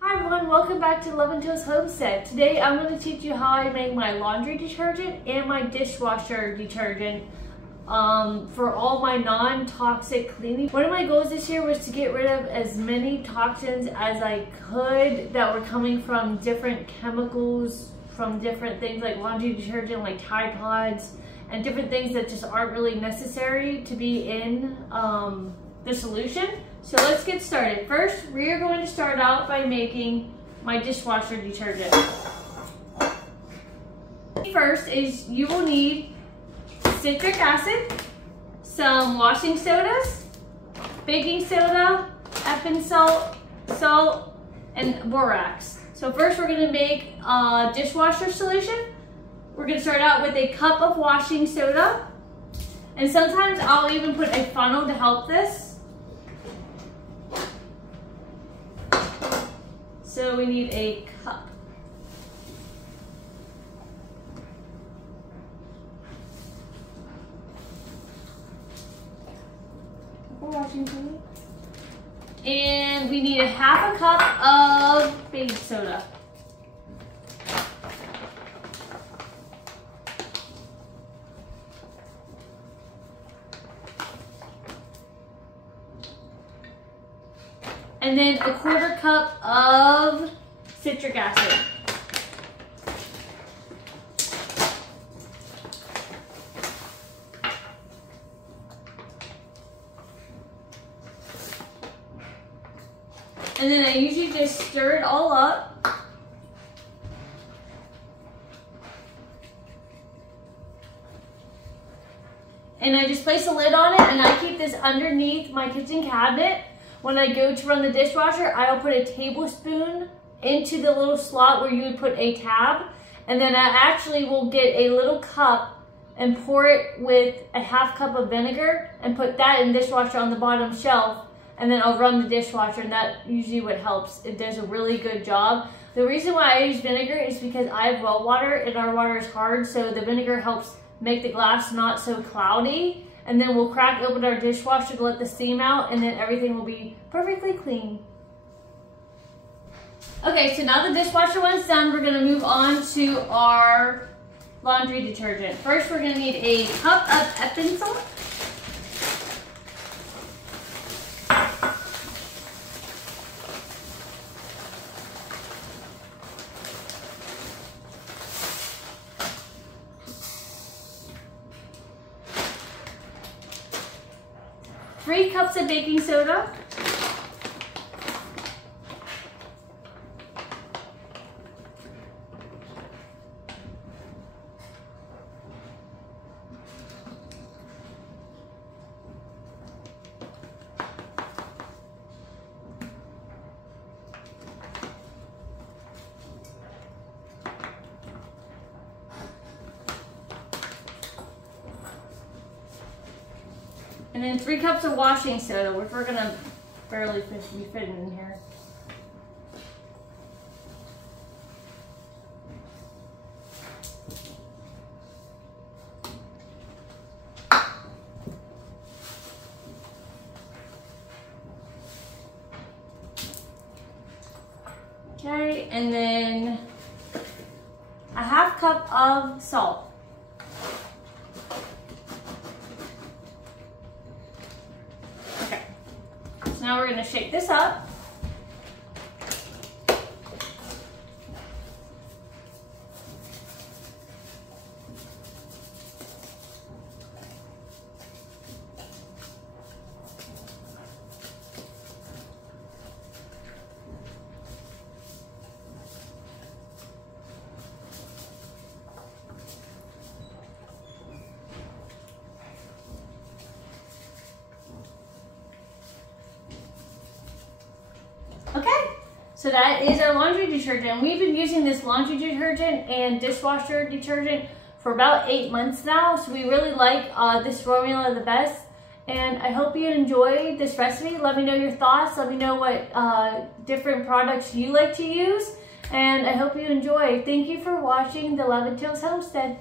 Hi everyone, welcome back to Love and Toast Homestead. Today I'm going to teach you how I make my laundry detergent and my dishwasher detergent for all my non-toxic cleaning. One of my goals this year was to get rid of as many toxins as I could that were coming from different chemicals, from different things like laundry detergent, like Tide Pods, and different things that just aren't really necessary to be in the solution. So let's get started. First, we are going to start out by making my dishwasher detergent. First is you will need citric acid, some washing sodas, baking soda, Epsom salt, and borax. So first we're going to make a dishwasher solution. We're going to start out with a cup of washing soda, and sometimes I'll even put a funnel to help this. So we need a cup. And we need a half a cup of baking soda. And then a quarter cup of citric acid. And then I usually just stir it all up. And I just place a lid on it, and I keep this underneath my kitchen cabinet. When I go to run the dishwasher, I'll put a tablespoon into the little slot where you would put a tab. And then I actually will get a little cup and pour it with a half cup of vinegar and put that in the dishwasher on the bottom shelf. And then I'll run the dishwasher, and that's usually what helps. It does a really good job. The reason why I use vinegar is because I have well water and our water is hard, so the vinegar helps make the glass not so cloudy. And then we'll crack open our dishwasher to let the steam out, and then everything will be perfectly clean. Okay, so now the dishwasher one's done, we're gonna move on to our laundry detergent. First, we're gonna need a cup of Epsom salt. 3 cups of baking soda. And then 3 cups of washing soda, which we're gonna barely be fitting in here. Okay, and then a half cup of salt. Now we're going to shake this up. Okay, so that is our laundry detergent. We've been using this laundry detergent and dishwasher detergent for about 8 months now, so we really like this formula the best. And I hope you enjoyed this recipe. Let me know your thoughts. Let me know what different products you like to use. And I hope you enjoy. Thank you for watching the Love and Toast Homestead.